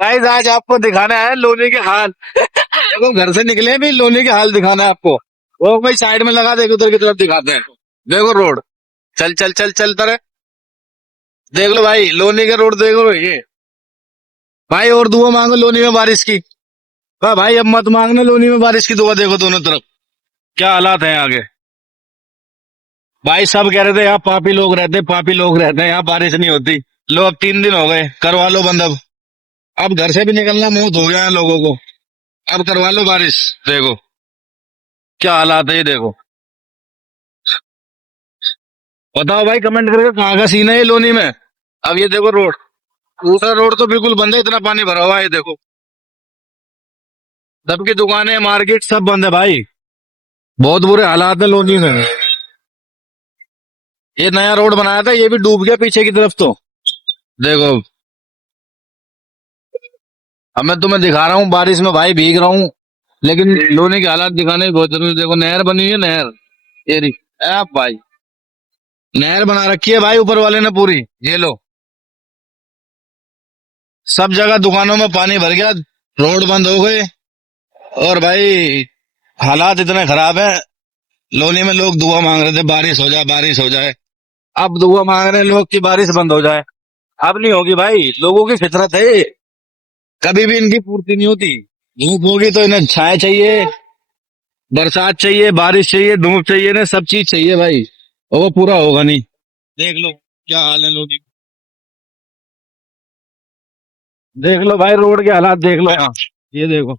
Guys आज आपको दिखाना है लोनी के हाल। देखो घर से निकले भी लोनी के हाल दिखाना है आपको। वो भाई साइड में लगा दे, उधर की तरफ दिखाते हैं। देखो रोड, चल चल चल चल तरह। देख लो भाई लोनी के रोड देखो ये। भाई और दुआ मांगो लोनी में बारिश की। कहा भाई अब मत मांगना लोनी में बारिश की दुआ, देखो दोनों तरफ क्या हालात हैं आगे। भाई सब कह रहे थे यहाँ पापी लोग रहते, पापी लोग रहते हैं, यहाँ बारिश नहीं होती। लो अब 3 दिन हो गए, करवा लो बंद अब घर से भी निकलना मौत हो गया है लोगों को। अब करवा लो बारिश। देखो क्या हालात है ये देखो। बताओ भाई कमेंट करके कहाँ का सीन है ये लोनी में। अब ये देखो रोड, दूसरा रोड तो बिल्कुल बंद है, इतना पानी भरा हुआ है ये देखो। सबकी दुकानें मार्केट सब बंद है भाई। बहुत बुरे हालात है लोनी में। ये नया रोड बनाया था, ये भी डूब गया पीछे की तरफ तो। देखो अब मैं तुम्हें दिखा रहा हूँ बारिश में भाई भीग रहा हूँ, लेकिन लोनी के हालात दिखाने की बहुत जरूरी। देखो नहर बनी हुई है, नहर ये रही। आप भाई नहर बना रखी है भाई ऊपर वाले ने पूरी, ये लो। सब जगह दुकानों में पानी भर गया, रोड बंद हो गए। और भाई हालात इतने खराब है। लोनी में लोग दुआ मांग रहे थे बारिश हो जाए, बारिश हो जाए। अब दुआ मांग रहे हैं लोग कि बारिश बंद हो जाए। अब नहीं होगी भाई, लोगों की फितरत है ये। कभी भी इनकी पूर्ति नहीं होती। धूप होगी तो इन्हें छाया चाहिए, बरसात चाहिए, बारिश चाहिए, धूप चाहिए, ना सब चीज चाहिए भाई। और वो पूरा होगा नहीं। देख लो क्या हाल है लोगों की। देख लो भाई रोड के हालात देख लो यहाँ। ये देखो,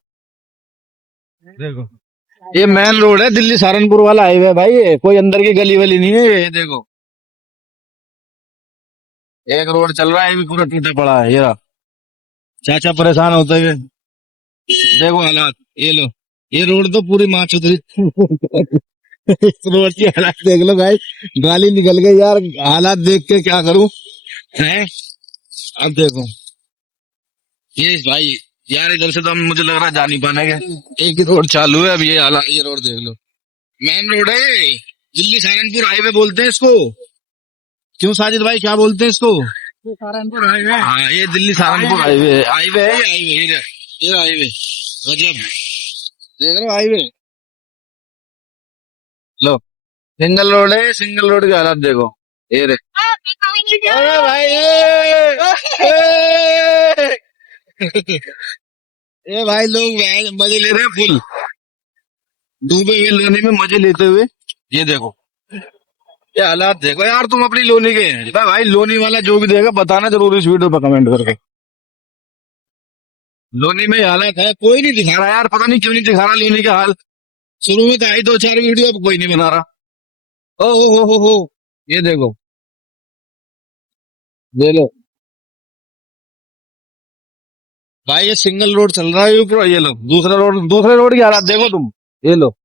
देखो ये मेन रोड है, दिल्ली सहारनपुर वाला हाईवे है भाई, ये कोई अंदर की गली वली नहीं है ये देखो। एक रोड चल रहा है, ये भी पूरा टूटा पड़ा है ये रहा। चाचा परेशान होते हुए देखो हालात। ये लो, ये रोड तो पूरी माँ चुदरी। इस रोड की हालात देख लो भाई, गाली निकल गई यार। हालात देख के क्या करूं है। अब देखो ये भाई, यार इधर से तो हम मुझे लग रहा है जा नहीं पाएंगे। एक ही रोड चालू है अब, ये हालात, ये रोड देख लो। मेन रोड है ये, दिल्ली सहारनपुर हाईवे बोलते हैं इसको। क्यों साजिद भाई क्या बोलते हैं इसको? सहारनपुर हाईवे। हाँ ये दिल्ली सहारनपुर हाईवे है, हाईवे है ये हाईवे, ये हाईवे गजब। देख रहे हो हाईवे, लो सिंगल रोड है, सिंगल रोड की हालत देखो। ये रे, अरे भाई ये भाई लोग मजे ले रहे हैं फुल, डूबे हुए लोनी में मजे लेते हुए। ये देखो ये हालात देखो यार, तुम अपनी लोनी के हैं भाई। लोनी वाला जो भी देगा बताना जरूर इस वीडियो पर कमेंट करके। लोनी में ये हालत है, कोई नहीं दिखा रहा यार, पता नहीं क्यों नहीं दिखा रहा लोनी का हाल। शुरू में तो आई 2-4 वीडियो, अब कोई नहीं बना रहा। ओ हो ये देखो, ये लो भाई, ये सिंगल रोड चल रहा है ये ऊपर। ये लो दूसरा रोड, दूसरे रोड की हालत देखो तुम। ये लो,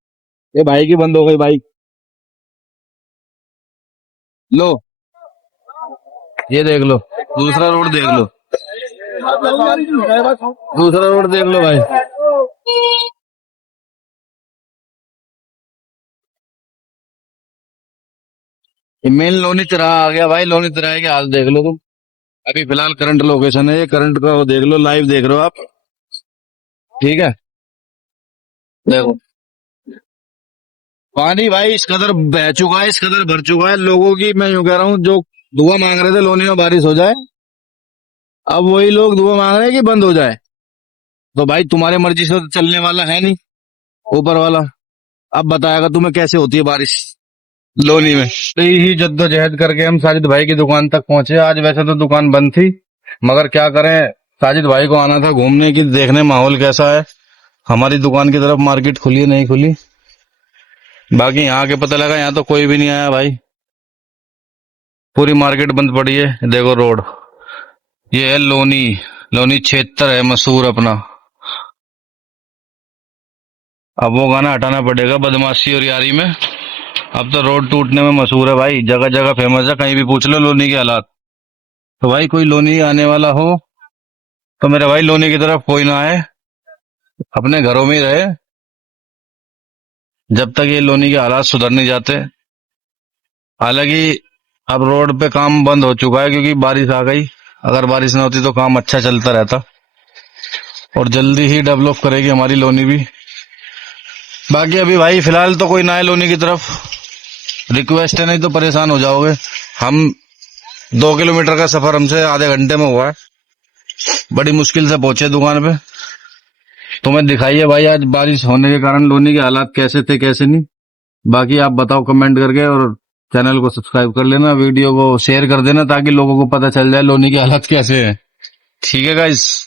ये भाई की बंद हो गई बाइक। लो ये देख लो, दूसरा रोड देख लो, दूसरा रोड देख लो भाई। ये मेन लोनी तिराहा आ गया भाई, लोनी तिराहे के हाल देख लो तुम। अभी फिलहाल करंट लोकेशन है ये, करंट का वो देख लो, लाइव देख रहे हो आप। ठीक है देखो, पानी भाई इस कदर बह चुका है, इस कदर भर चुका है लोगों की। मैं यूं कह रहा हूँ जो दुआ मांग रहे थे लोनी में बारिश हो जाए, अब वही लोग दुआ मांग रहे हैं कि बंद हो जाए। तो भाई तुम्हारे मर्जी से तो चलने वाला है नहीं ऊपर वाला। अब बताएगा तुम्हें कैसे होती है बारिश लोनी में। तो यही जद्दोजहद करके हम साजिद भाई की दुकान तक पहुंचे। आज वैसे तो दुकान बंद थी, मगर क्या करें, साजिद भाई को आना था घूमने की, देखने माहौल कैसा है। हमारी दुकान की तरफ मार्केट खुली है नहीं खुली, बाकी यहाँ के पता लगा यहाँ तो कोई भी नहीं आया भाई, पूरी मार्केट बंद पड़ी है। देखो रोड, ये है लोनी, लोनी क्षेत्र है मशहूर अपना। अब वो गाना हटाना पड़ेगा बदमाशी और यारी में। अब तो रोड टूटने में मशहूर है भाई, जगह जगह फेमस है, कहीं भी पूछ लो लोनी के हालात। तो भाई कोई लोनी आने वाला हो तो मेरे भाई लोनी की तरफ कोई ना आए, अपने घरों में ही रहे जब तक ये लोनी के हालात सुधर नहीं जाते। हालांकि अब रोड पे काम बंद हो चुका है क्योंकि बारिश आ गई, अगर बारिश ना होती तो काम अच्छा चलता रहता। और जल्दी ही डेवलप करेगी हमारी लोनी भी। बाकी अभी भाई फिलहाल तो कोई ना है लोनी की तरफ, रिक्वेस्ट है, नहीं तो परेशान हो जाओगे। हम 2 किलोमीटर का सफर हमसे आधे घंटे में हुआ है, बड़ी मुश्किल से पहुंचे दुकान पे। तुम्हें दिखाइए भाई आज बारिश होने के कारण लोनी के हालात कैसे थे कैसे नहीं। बाकी आप बताओ कमेंट करके, और चैनल को सब्सक्राइब कर लेना, वीडियो को शेयर कर देना ताकि लोगों को पता चल जाए लोनी के हालात कैसे हैं। ठीक है गाइस,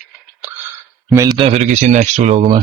मिलते हैं फिर किसी नेक्स्ट व्लॉग में।